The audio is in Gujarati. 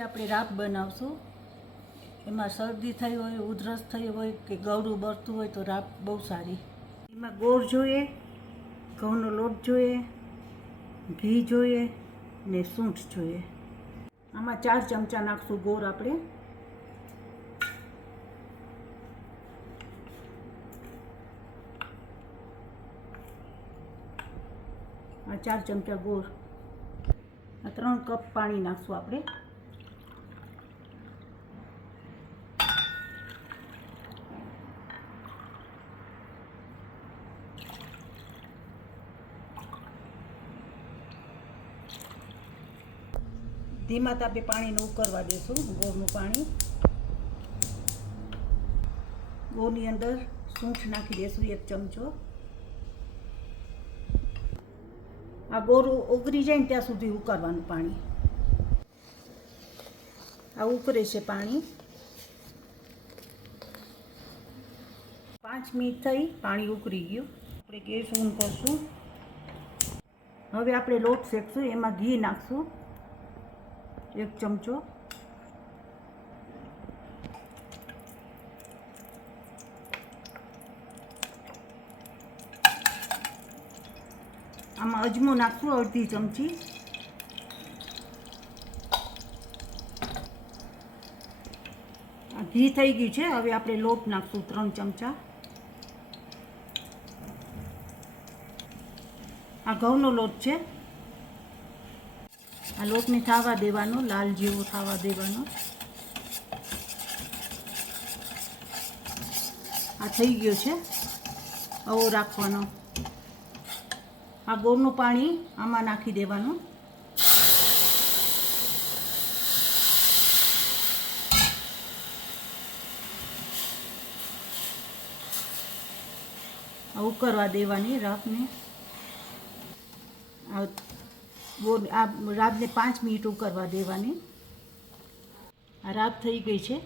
આજે આપણે રાબ બનાવશું. એમાં શરદી થઈ હોય, ઉધરસ થઈ હોય કે ગળું બળતું હોય તો રાબ બહુ સારી. એમાં ગોળ જોઈએ, ઘઉંનો લોટ જોઈએ, ઘી જોઈએ ને સૂંઠ જોઈએ. આમાં 4 ચમચા નાખશું ગોળ આપણે. આ 4 ચમચા ગોળ. આ 3 કપ પાણી નાખશું આપણે. ધીમા તાપે પાણીને ઉકળવા દેશું. ગોળનું પાણી. ગોળની અંદર સૂંઠ નાખી દેશું 1 ચમચો. આ ગોળ ઓગળી જાય ને ત્યાં સુધી ઉકાળવાનું પાણી. આ ઉકળે છે પાણી. 5 મિનિટ થઈ, પાણી ઉકળી ગયું. આપણે ગેસ ઓન કરશું. હવે આપણે લોટ શેકશું. એમાં ઘી નાખશું 1 ચમચો. આમાં અજમો નાખશું 1/2 ચમચી. આ ઘી થઈ ગયું છે. હવે આપણે લોટ નાખશું 3 ચમચા. આ ઘઉંનો લોટ છે. આ લોટને થવા દેવાનો, લાલ જેવો થવા દેવાનો. આ થઈ ગયો છે. આવો રાખવાનો. આ ગોળનું પાણી આમાં નાખી દેવાનું. આ ઉકળવા દેવાની રાબને. આ રાબને 5 મિનિટ ઉકળવા દેવાની. આ રાબ થઈ ગઈ છે.